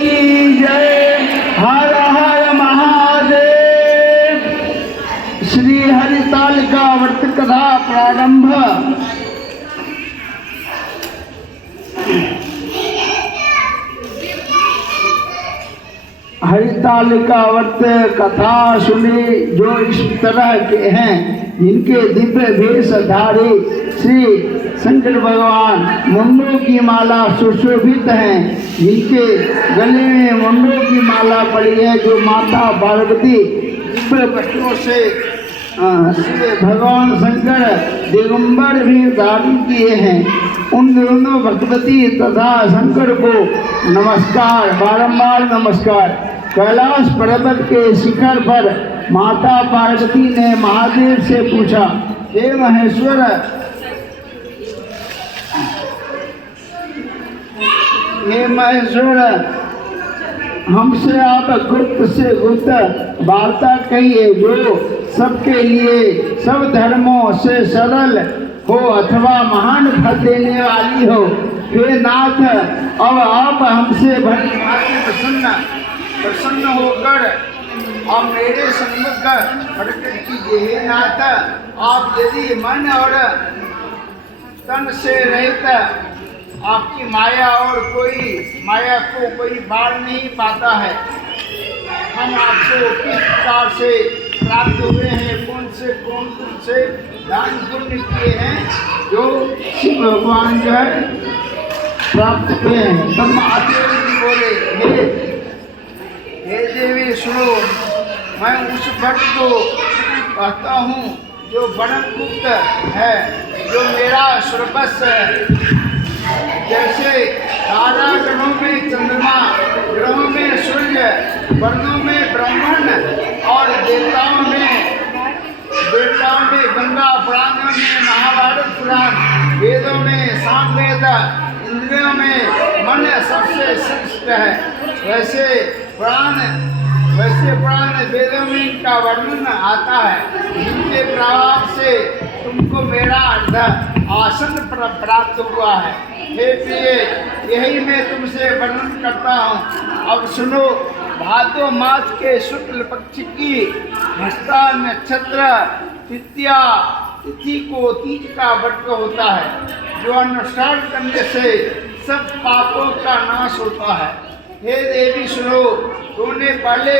की जय। हर हर महादेव। श्री हरिताल का व्रत कथा प्रारंभ। हरिताल का व्रत कथा सुने जो इस तरह के हैं, जिनके दिव्य वेशधारी श्री शंकर भगवान मुंडों की माला सुशोभित हैं, जिनके गले में मुंडों की माला पड़ी है, जो माता पार्वती दिव्य वस्त्रों से भगवान शंकर दिगंबर भी धारण किए हैं, उन दोनों भगवती तथा शंकर को नमस्कार, बारंबार नमस्कार। कैलाश पर्वत के शिखर पर माता पार्वती ने महादेव से पूछा, हे महेश्वर, हमसे आप गुप्त से गुप्त वार्ता कहिए, जो सबके लिए सब धर्मों से सरल हो अथवा महान फल देने वाली हो। हे नाथ, अब आप हमसे प्रसन्न होकर और मेरे सम्मुख प्रकट कीजिए। हे नाथ, आप यदि मन और तन से रहित आपकी माया को कोई बाढ़ नहीं पाता है। हम आपको किस प्रकार से प्राप्त हुए हैं, कौन से दान पुण्य किए हैं जो शिव भगवान जो है प्राप्त किए हैं। तब महादेव जी बोले, हे देवी सुनो, मैं उस भक्त को कहता हूँ जो परम गुप्त है, जो मेरा सर्वस्व है। जैसे तारा ग्रहों में चंद्रमा, ग्रहों में सूर्य, वर्णों में ब्राह्मण और देवताओं में गंगा, पुराणों में महाभारत पुराण, वेदों में सामवेद, इंद्रियों में मन सबसे श्रेष्ठ है। वैसे प्राण वेदों में इनका वर्णन आता है, जिनके प्रभाव से तुमको मेरा आसन प्राप्त हुआ है। हे प्रिय, यही मैं तुमसे वर्णन करता हूँ। अब सुनो, भादो मास के शुक्ल पक्ष की हस्ता नक्षत्र तृतीया तिथि को तीज का व्रत होता है, जो अनुष्ठान करने से सब पापों का नाश होता है। हे देवी सुनो, तूने पहले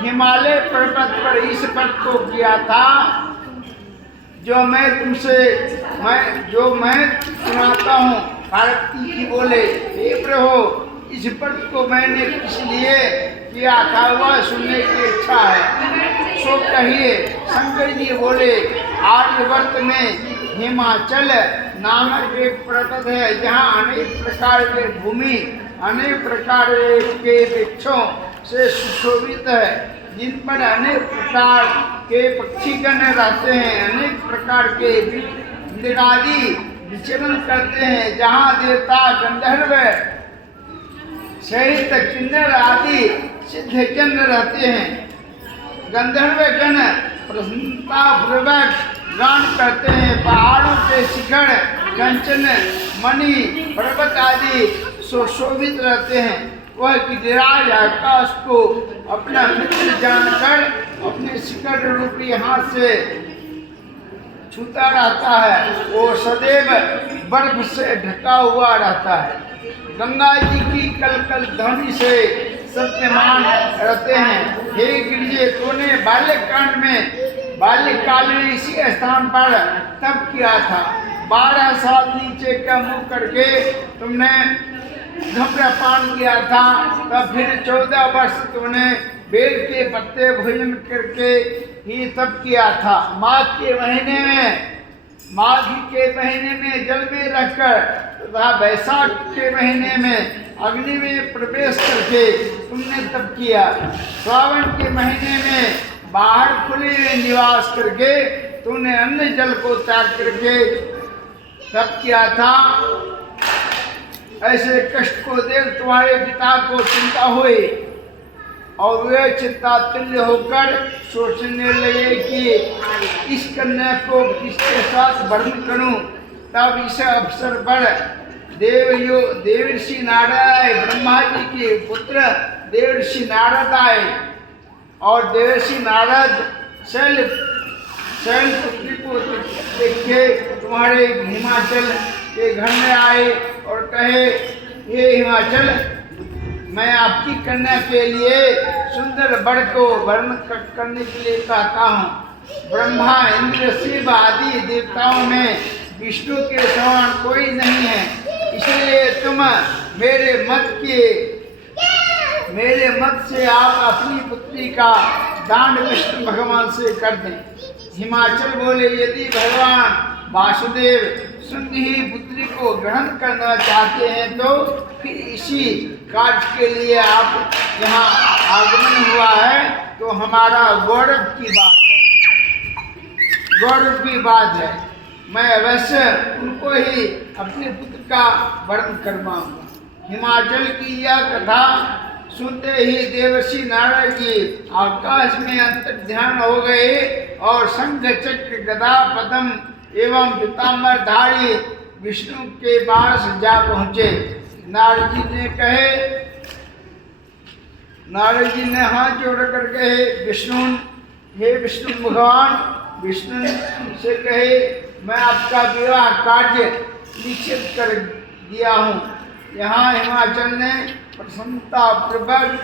हिमालय पर्वत पर इस व्रत को किया था, जो मैं सुनाता हूँ। पार्वती जी बोले, हे प्रभु, इस व्रत को मैंने इसलिए किया था, वह सुनने की इच्छा है, सो कहिए। शंकर जी बोले, आर्यवर्त में हिमाचल नामक एक पर्वत है, जहाँ अनेक प्रकार के भूमि, अनेक प्रकार के वृक्षों से सुशोभित है, जिन पर अनेक प्रकार के पक्षीगण रहते हैं, अनेक प्रकार के मृगादि विचरण करते हैं, जहाँ देवता गंधर्व सहित किन्नर आदि सिद्धजन रहते हैं। गंधर्व गण प्रसन्नता पूर्वक गान करते हैं। पहाड़ों के शिखर, कंचन, मणि, पर्वत आदि सुशोभित रहते हैं। वह गिरिराज आकाश को अपना मित्र जानकर अपने शिखर रूपी हाथ से छूता रहता है। वो सदैव बर्फ से ढका हुआ रहता है। गंगा जी की कल ध्वनि से सत्यमान रहते हैं। हे गिरिजे, तूने बाल्यकाल में इसी स्थान पर तप किया था। 12 साल नीचे का मुंह करके तुमने धूम्रपान किया था। तब फिर 14 वर्ष तुमने बेल के पत्ते भोजन करके ही तप किया था। माघ के महीने में जल में रहकर तथा वैशाख के महीने में अग्नि में प्रवेश करके तुमने तप किया। श्रावण के महीने में बाहर खुले में निवास करके तुमने अन्न जल को त्याग करके तप किया था। ऐसे कष्ट को देख तुम्हारे पिता को चिंता हुई और वे चिंतातुल्य होकर सोचने लगे कि इस कन्या को किसके साथ वर्ण करूं। तब इस अवसर पर देवर्षि नारद आए, ब्रह्मा जी के पुत्र देवर्षि नारद आए और देवर्षि नारद शैलपुत्री को देखे तुम्हारे हिमाचल के घर में आए और कहे, हे हिमाचल, मैं आपकी कन्या के लिए सुंदर वर को वर्ण करने के लिए कहता हूँ। ब्रह्मा, इंद्र, शिव आदि देवताओं में विष्णु के समान कोई नहीं है, इसलिए तुम मेरे मत से आप अपनी पुत्री का दान विष्णु भगवान से कर दें। हिमाचल बोले, यदि भगवान वासुदेव सुंदरी पुत्री को ग्रहण करना चाहते हैं तो फिर इसी कार्य के लिए आप यहाँ आगमन हुआ है तो हमारा गौरव की बात है। मैं अवश्य उनको ही अपने पुत्र का वर्ण करवाऊंगा। हिमाचल की यह कथा सुनते ही देवर्षि नारद जी आकाश में अंतर्ध्यान हो गए और शंख चक्र गदा पद्म एवं पीताम्बरधारी विष्णु के पास जा पहुँचे। नारद जी ने हाथ जोड़ कर कहे, हे विष्णु भगवान, विष्णु से कहे, मैं आपका विवाह कार्य निश्चित कर दिया हूँ। यहाँ हिमाचल ने प्रसन्नतापूर्वक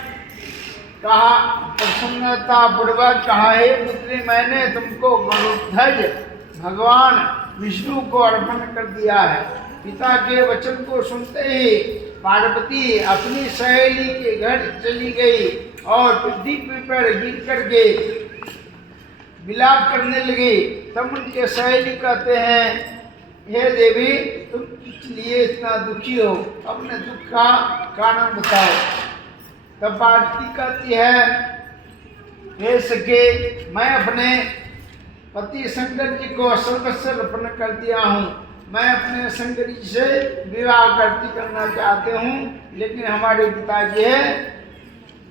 कहा, हे पुत्री, मैंने तुमको गरुड़ध्वज भगवान विष्णु को अर्पण कर दिया है। पिता के वचन को सुनते ही पार्वती अपनी सहेली के घर चली गई और पृथ्वी पर गिर करके विलाप करने लगी। तब उनके सहेली कहते हैं, हे देवी, तुम इसलिए इतना दुखी हो, अपने दुख का कारण बताओ। तब पार्वती कहती है, हे सखे, मैं अपने पति शंकर जी को सर्वस्व अर्पण कर दिया हूँ। मैं अपने शंकर जी से विवाह करना चाहते हूँ, लेकिन हमारे पिताजी है,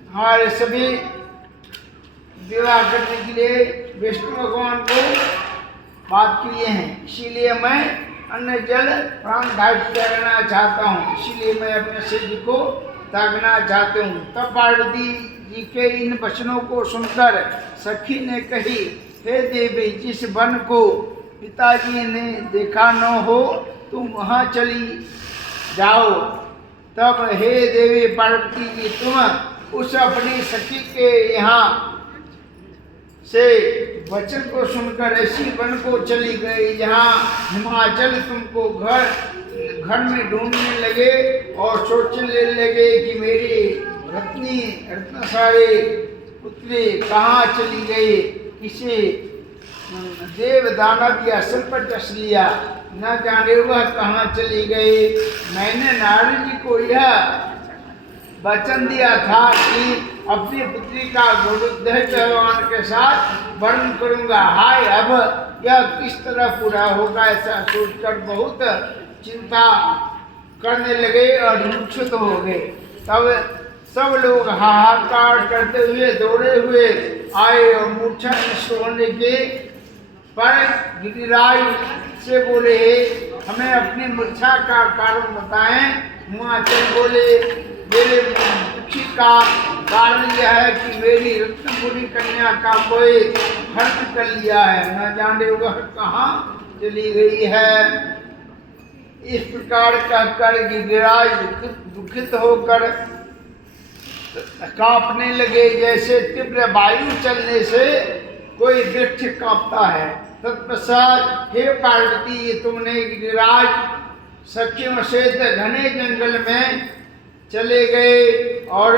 हमारे सभी विवाह करने के लिए विष्णु भगवान को बात किए हैं, इसीलिए मैं अन्न जल प्राण धारण करना चाहता हूँ, इसीलिए मैं अपने सिद्ध को त्यागना चाहते हूँ। तब पार्वती जी के इन वचनों को सुनकर सखी ने कही, हे देवी, जिस वन को पिताजी ने देखा न हो तुम वहाँ चली जाओ। तब हे देवी पार्वती जी, तुम उस अपनी सखी के यहाँ से वचन को सुनकर ऐसी वन को चली गई जहाँ हिमाचल तुमको घर में ढूंढने लगे और सोचने लगे कि मेरी रत्नसारी पुत्री कहाँ चली गई, किसी देव दानव या सर्प डस लिया, न जाने वह कहाँ चली गई। मैंने नारद जी को यह वचन दिया था कि अपनी पुत्री का गरुड़ध्वज भगवान के साथ वर्ण करूंगा। हाय, अब यह किस तरह पूरा होगा, ऐसा सोचकर बहुत चिंता करने लगे और मूर्छित हो गए। तब सब लोग हाहाकार करते हुए दौड़े हुए आए और मूर्छा नष्ट होने के पर गिरिराज से बोले, हमें अपनी मूर्छा का कारण बताएं। हिमाचल बोले, मेरे दुखी का कारण यह है कि मेरी रत्नपुरी कन्या का कोई हरण कर लिया है, न जाने वह कहाँ चली गई है। इस प्रकार कहकर गिरिराज दुखित होकर कांपने लगे, जैसे तीव्र वायु चलने से कोई वृक्ष कांपता है। तत्पश्चात हे पार्वती, तुमने गिरिराज सखियों से घने जंगल में चले गए और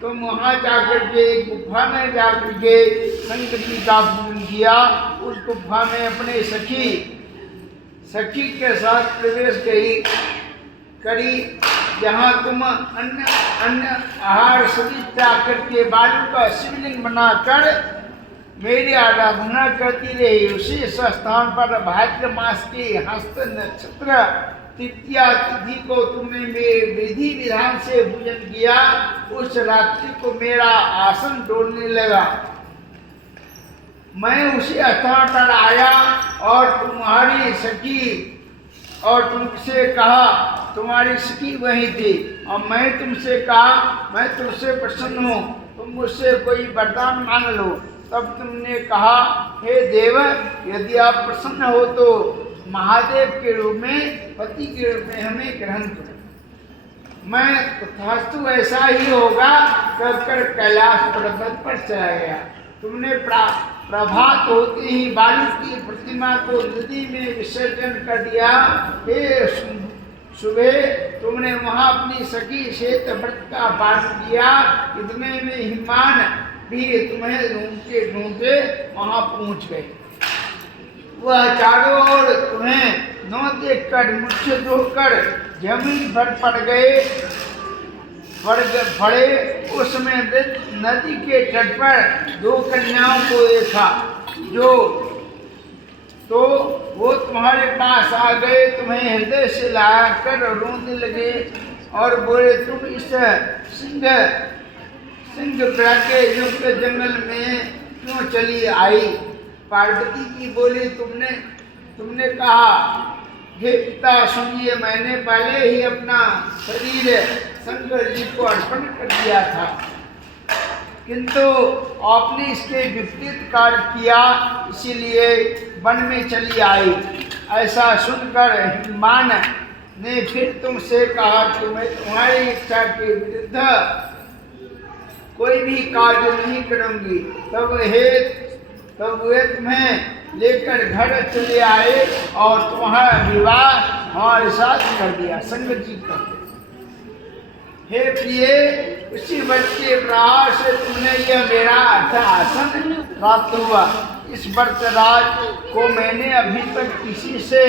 तुम वहाँ जाकर के एक गुफा में जाकर के शंकर जी का पूजन किया। उस गुफा में अपने सखी के साथ प्रवेश करी, जहाँ तुम अन्य आहार सभी त्याग करके बालू का शिवलिंग बनाकर मेरी आराधना करती रही। उसी स्थान पर भाद्र मास के हस्त नक्षत्र तृतीया तिथि को तुमने विधि विधान से पूजन किया। उस रात्रि को मेरा आसन डोलने लगा, मैं उसी स्थान पर आया और तुम्हारी सखी और तुमसे कहा तुम्हारी सखी वही थी, और मैं तुमसे कहा मैं तुमसे प्रसन्न हूँ, तुम मुझसे कोई वरदान मांग लो। तब तुमने कहा हे देव, यदि आप प्रसन्न हो तो महादेव के रूप में, पति के रूप में हमें ग्रहण करो। मैं तथास्तु ऐसा ही होगा कहकर कैलाश पर्वत पर चला गया। तुमने प्रभात होते ही बालू की प्रतिमा को नदी में विसर्जन कर दिया। हे सुबह तुमने वहां अपनी सखी श्वेत व्रत का पालन किया। इतने में हिमान भी तुम्हें ढूंढते ढूंढते वहां पहुंच गए। वह चारों ओर तुम्हें न देखकर मुझसे धोकर जमीन पर पड़ पड़े। उस समय नदी के तट पर दो कन्याओं को देखा, जो तो वो तुम्हारे पास आ गए, तुम्हें हृदय से लाकर रोने लगे और बोले तुम इस सिंह के युक्त जंगल में क्यों चली आई? पार्वती जी बोली तुमने कहा हे पिता सुनिए, मैंने पहले ही अपना शरीर शंकर जी को अर्पण कर दिया था, किंतु आपने इसके विपरीत कार्य किया, इसीलिए वन में चली आई। ऐसा सुनकर हिमान ने फिर तुमसे कहा कि मैं तुम्हारी इच्छा के विरुद्ध कोई भी कार्य नहीं करूंगी। तब वे तुम्हें लेकर घर चले आए और तुम्हारा विवाह हमारे साथ कर दिया, संग जी करते। हे प्रिय, उसी व्रत के प्रहार से तुमने यह मेरा आसन प्राप्त हुआ। इस व्रत राज को मैंने अभी तक किसी से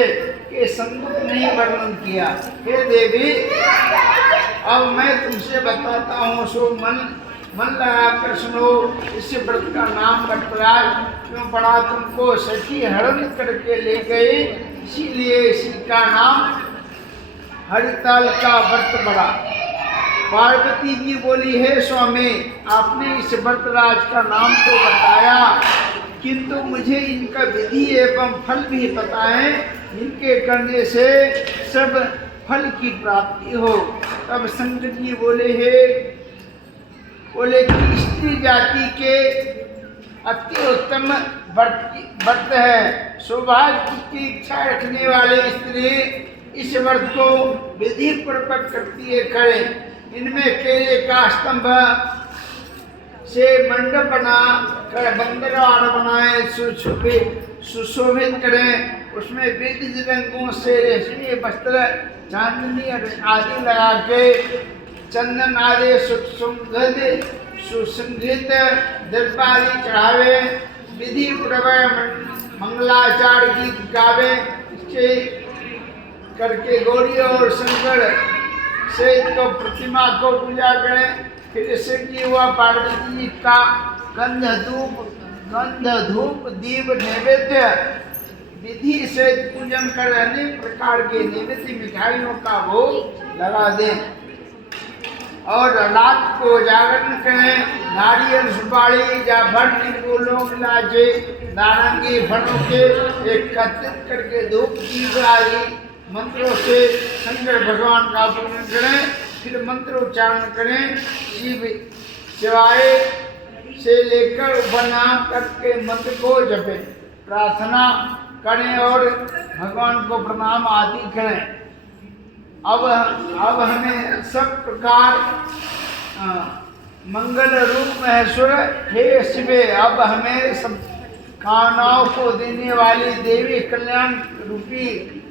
के सम्मुख नहीं वर्णन किया। हे देवी, अब मैं तुमसे बताता हूँ, सो मन लगाकर सुनो। इस व्रत का नाम व्रतराज क्यों पड़ा? तुमको सखी हरण करके ले गए, इसीलिए इसी का नाम हरिताल का व्रत पड़ा। पार्वती जी बोली हे स्वामी, आपने इस व्रतराज का नाम तो बताया, किंतु मुझे इनका विधि एवं फल भी पता है, इनके करने से सब फल की प्राप्ति हो। तब शंकर जी बोले कि स्त्री जाति के अति उत्तम व्रत है। सौभाग्य की इच्छा रखने वाले स्त्री इस व्रत को विधि पूर्वक करती है करें। इनमें केले का स्तंभ से मंडप बना कर बंदरवाड़ बनाए, सुशोभित करें। उसमें विविध रंगों से रेशमी वस्त्र, चांदनी आदि लगा के चंदन आदि सुसंगीत द्रव्यादि चढ़ावे, विधि पूर्वक मंगलाचार गीत गावे। इसके करके गौरी और शंकर से तो प्रतिमा को पूजा करें। फिर शिव जी व पार्वती जी का गंध धूप दीप नैवेद्य विधि से पूजन कर अनेक प्रकार के नैवेद्य मिठाइयों का भोग लगा दें और रात को जागरण करें। नारियल सुपारी जाफर फूलों मिलाजे नारंगी फलों के एकत्रित करके धूप दीप आदि मंत्रों से शंकर भगवान का पूजन करें। फिर मंत्र उच्चारण करें। शिवाय से लेकर उपनाम करके मंत्र को जपें, प्रार्थना करें और भगवान को प्रणाम आदि करें। अब हमें सब प्रकार मंगल रूप महेश्वर हे शिवे, अब हमें सब कामनाओं को देने वाली देवी कल्याण रूपी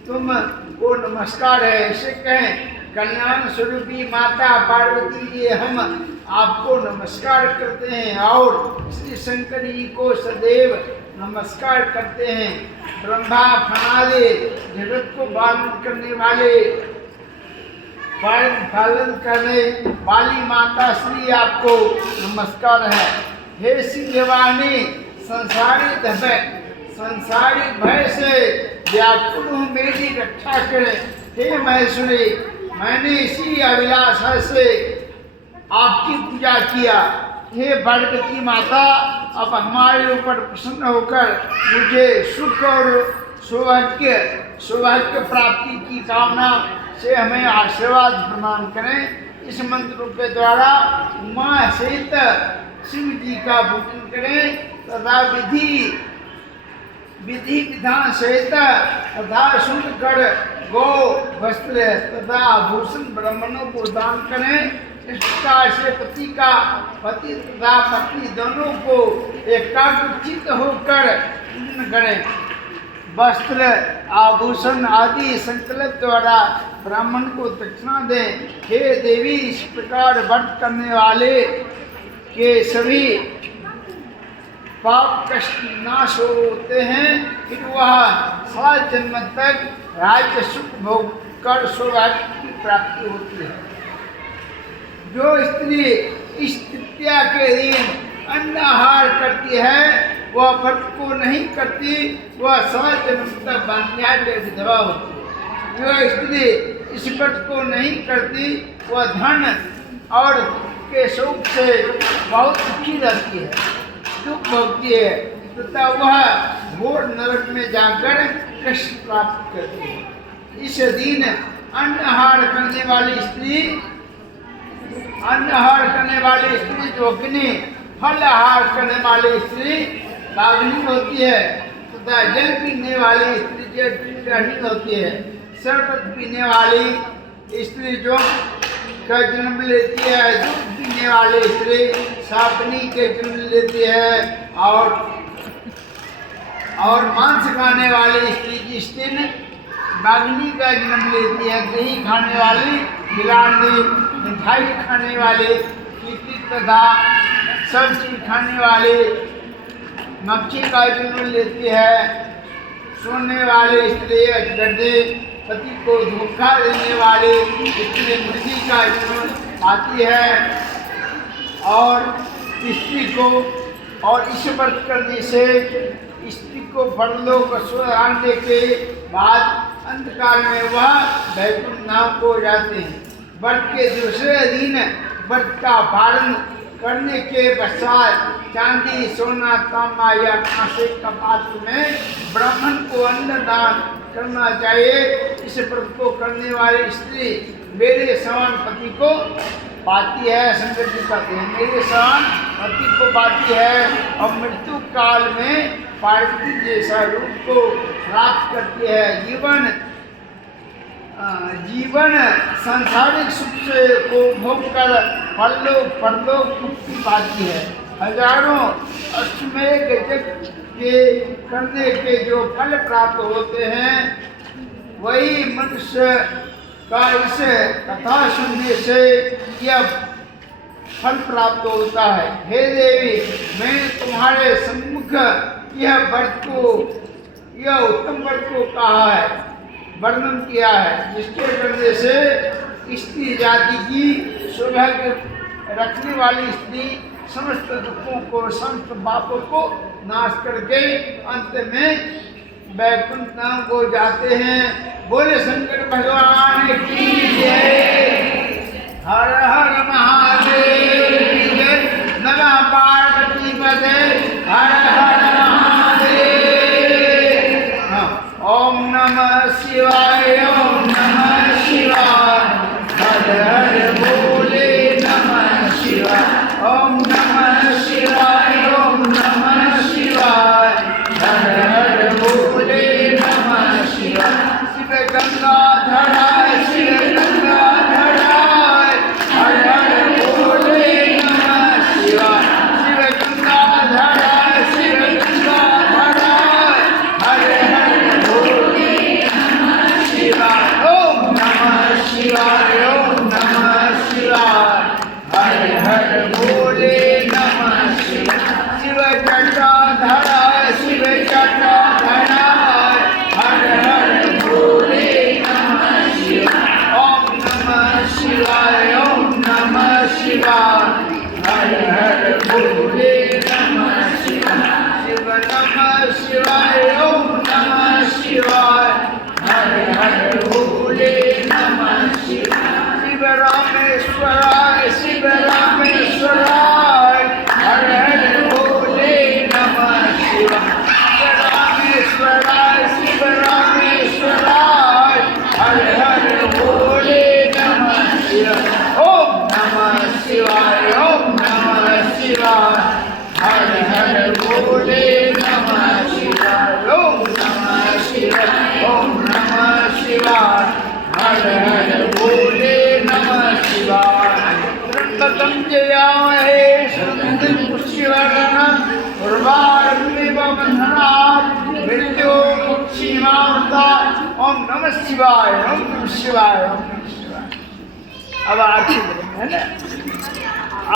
तुम को नमस्कार है। ऐसे कहें, कल्याण स्वरूपी माता पार्वती जी हम आपको नमस्कार करते हैं और श्री शंकर जी को सदैव नमस्कार करते हैं। ब्रह्मा फनादे जगत को पालन करने वाली माता श्री आपको नमस्कार है। हे सिंहवाणी, संसारी भय से व्याकुल हूँ, मेरी रक्षा करें। हे महेश्वरी, मैंने इसी अभिलाषा से आपकी पूजा किया। हे पार्वती माता, अब हमारे ऊपर प्रसन्न होकर मुझे सुख और सौभाग्य प्राप्ति की कामना से हमें आशीर्वाद प्रदान करें। इस मंत्र के द्वारा उमा सहित शिव जी का पूजन करें तथा विधि विधान सहित तथा शुद्ध कर गौ वस्त्र तथा आभूषण ब्राह्मणों को दान करें। इस प्रकार से पति तथा पत्नी दोनों को एकाग्रचित्त होकर पूजन करें। वस्त्र आभूषण आदि संकल्प द्वारा ब्राह्मण को दक्षिणा दें। हे देवी, इस प्रकार व्रत करने वाले के सभी पाप कष्ट नाश होते हैं। फिर वह 7 जन्म तक राज्य सुख भोग कर सौभाग्य की प्राप्ति होती है। जो स्त्री इस तृतीया के दिन अन्न आहार करती है वह व्रत को नहीं करती, वह 7 जन्म तक बांध्या विधवा होती है। जो स्त्री इस व्रत को नहीं करती वह धन और के शोक से बहुत दुखी रहती है, दुख भोगती है तथा वह घोर नरक में जाकर कष्ट प्राप्त करती है। इस दिन अन्नहार करने वाली स्त्री जोगिनी, फल आहार करने वाली स्त्री बाघनी होती है तथा जल पीने वाली स्त्री जलग्रहिणी होती है। शरबत पीने वाली स्त्री जो का जन्म लेती है, दूध पीने वाली स्त्री सापनी के जन्म लेती है और मांस खाने वाली स्त्री जिस्तिन बाघनी का जन्म लेती है। दही खाने वाली बिलांडी, मिठाई खाने वाली कीटी तथा सब्जी खाने वाली मक्खी का जन्म लेती है। सोने वाली स्त्री अजगड्डी, पति को धोखा देने वाली स्त्री मृगी का जन्म पाती है। और स्त्री को और इस व्रत करने से स्त्री को परलोक स्वर्ग आने के बाद अंतकाल में वह वैकुंठ धाम को जाते हैं। व्रत के दूसरे दिन व्रत का पालन करने के पश्चात चांदी, सोना, तांबा या कांसे का पात्र में ब्राह्मण को अन्न दान करना चाहिए। इस व्रत को करने वाली स्त्री मेरे समान पति को पाती है। शंकर जी कहते हैं मेरे समान पति को पाती है और मृत्यु काल में पार्वती जैसा रूप को प्राप्त करती है। जीवन सांसारिक सुख से को भोग कर परलोक मुक्ति पाती है। हजारों अश्वमेध यज्ञ के करने के जो फल प्राप्त होते हैं वही मनुष्य का इस कथा सुनने से यह फल प्राप्त होता है। हे देवी, मैंने तुम्हारे सम्मुख यह उत्तम व्रत को कहा है, वर्णन किया है, जिसके करने से स्त्री जाति की सौभाग्य रखने वाली स्त्री समस्त दुखों को, समस्त पापों को नाश करके अंत में वैकुंठ धाम को जाते हैं। बोले शंकर भगवान की जय। हर हर महादेव की जय। नमः पार्वती पते। हर हर महादेव। ओम नमः शिवाय। ओम नमः शिवाय। हर हर भोले नमः शिवाय। ओम नमः शिवाय। ओम नमः शिवाय। हर हर भोले नमः शिवाय। शिव गंगाधराय, शिव गंगाधराय। हर हर भोले नमः शिवाय। शिव गंगाधराय, शिव गंगाधराय। हर हर भोले नमः शिवाय। ओम नमः शिवाय। ओम नमः शिवाय। हर हर भोले नमः शिवाय। शिव जटाधराय, शिव जटाधराय। हर हर भोले नमः शिवाय। ओम नमः शिवाय। ओम नमः शिवाय। हर हर भोले नमः शिवाय। शिव नमः शिवाय। ओम नमः शिवाय। हर हर भोले नमः शिवाय। शिव रामेश्वराय, शिव रामेश्वराय। ओम नमः शिवाय, हर हर भोले नमः शिवाय। त्र्यंबकं जयामहे सुगन्धिं पुष्टिवर्धनम् उर्वारुकमिव बन्धनात् मृत्योर्मुक्षीयमामृतात्। ओम नमः शिवाय, ओम नमः शिवाय, ओम नमः शिवाय। अब आरती बोलेंगे, है ना?